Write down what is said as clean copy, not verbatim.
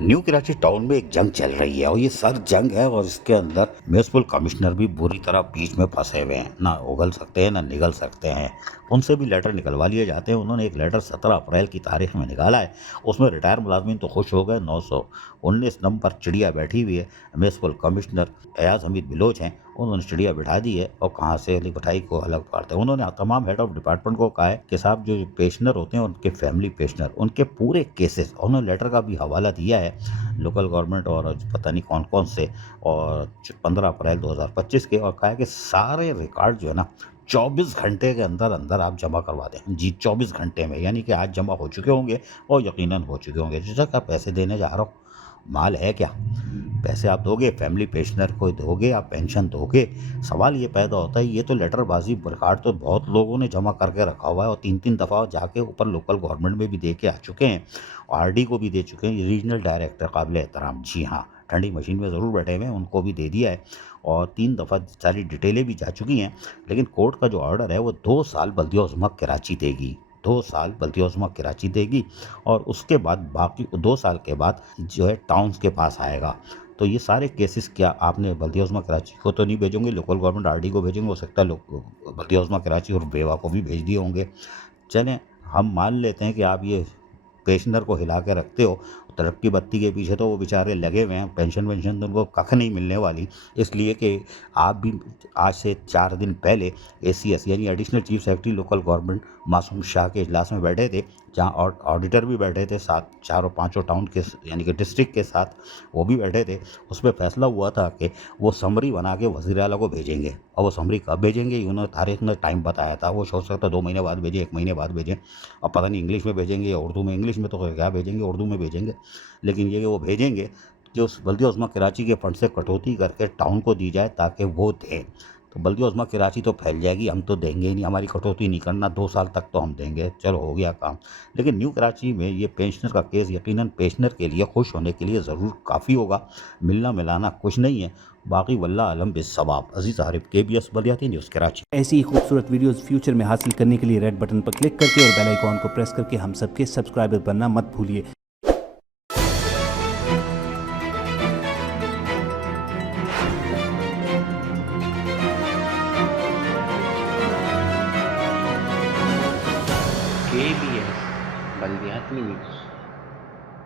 New Karachi town में एक जंग चल रही है और ये सर जंग है और इसके अंदर म्यूनसिपल कमिश्नर भी बुरी तरह बीच में फंसे हुए हैं, ना उगल सकते हैं ना निगल सकते हैं। उनसे भी लेटर निकलवा लिए जाते हैं। उन्होंने एक लेटर 17 अप्रैल की तारीख में निकाला है। उसमें रिटायर मुलाजमीन तो खुश हो गए। 919 नंबर चिड़िया बैठी हुई है। म्यूनसिपल कमिश्नर एयाज हमीद बिलोच हैं, उन्होंने चिड़िया बिठा दी है और कहाँ से लिखवाई को अलग पाते हैं। उन्होंने तमाम हेड ऑफ डिपार्टमेंट को कहा है कि साहब जो पेशनर होते हैं उनके फैमिली पेशनर उनके पूरे केसेस, उन्होंने लेटर का भी हवाला दिया है लोकल गवर्नमेंट और पता नहीं कौन कौन से, और 15 अप्रैल 2025 के, और कहा है कि सारे रिकॉर्ड जो है ना 24 घंटे के अंदर अंदर आप जमा करवा दें जी। 24 घंटे में, यानी कि आज जमा हो चुके होंगे और यकीनन हो चुके होंगे। जैसा कि आप पैसे देने जा रहा हो, माल है क्या? पैसे आप दोगे, फैमिली पेंशनर को दोगे, आप पेंशन दोगे? सवाल ये पैदा होता है, ये तो लेटरबाजी रिकॉर्ड तो बहुत लोगों ने जमा करके रखा हुआ है और 3-3 दफ़ा जाके ऊपर लोकल गवर्नमेंट में भी दे के आ चुके हैं, आरडी को भी दे चुके हैं। रीजनल डायरेक्टर काबिल एहतराम, जी हाँ, ठंडी मशीन में ज़रूर बैठे हुए हैं, उनको भी दे दिया है और 3 दफ़ा सारी डिटेलें भी जा चुकी हैं। लेकिन कोर्ट का जो ऑर्डर है वो 2 साल बल्दिया उज़्मा कराची देगी, 2 साल बल्दिया उज़्मा कराची देगी और उसके बाद बाकी 2 साल के बाद जो है टाउन्स के पास आएगा। तो ये सारे केसेस क्या आपने बल्दिया उज़्मा कराची को तो नहीं भेजोगे, लोकल गवर्नमेंट आरडी को भेजेंगे, हो सकता है लोग बल्दिया उज़्मा कराची और बेवा को भी भेज दिए होंगे। चलें, हम मान लेते हैं कि आप ये पेंशनर को हिला के रखते हो, तरक्की बत्ती के पीछे तो वो बेचारे लगे हुए हैं, पेंशन वेंशन तो उनको कख नहीं मिलने वाली, इसलिए कि आप भी आज से 4 दिन पहले एसीएस यानी additional chief secretary local government मासूम शाह के इजलास में बैठे थे, जहां ऑडिटर भी बैठे थे साथ, 4 और 5 टाउन के यानी कि डिस्ट्रिक्ट के साथ वो भी बैठे थे। उसमें फैसला हुआ था कि वो समरी बना के वज़ीर आला को भेजेंगे, और वो समरी कब भेजेंगे उन्होंने तारीख में टाइम बताया था। वो हो सकता है 2 महीने बाद भेजें, 1 महीने बाद भेजें, अब पता नहीं इंग्लिश में भेजेंगे या उर्दू में। इंग्लिश में तो क्या भेजेंगे, उर्दू में भेजेंगे, लेकिन ये कि वो भेजेंगे कि उस बल्दिया उज़्मा कराची के फंड से कटौती करके टाउन को दी जाए ताकि वो दें। तो बल्दिया उज़्मा कराची तो फैल जाएगी, हम तो देंगे ही नहीं, हमारी कटौती नहीं करना, 2 साल तक तो हम देंगे, चलो हो गया काम। लेकिन न्यू कराची में ये पेंशनर का केस यकीनन पेंशनर के लिए खुश होने के लिए ज़रूर काफ़ी होगा, मिलना मिलाना कुछ नहीं है। बाकी वल्लाह अलम बिस्सवाब। अजीज़ आरिफ, KBS बलियाती न्यूज़ कराची। ऐसी ही खूबसूरत वीडियोस फ्यूचर में हासिल करने के लिए रेड बटन पर क्लिक करके और बेल आइकॉन को प्रेस करके हम सबके सब्सक्राइबर बनना मत भूलिए। KBS बल्दियाती न्यूज़।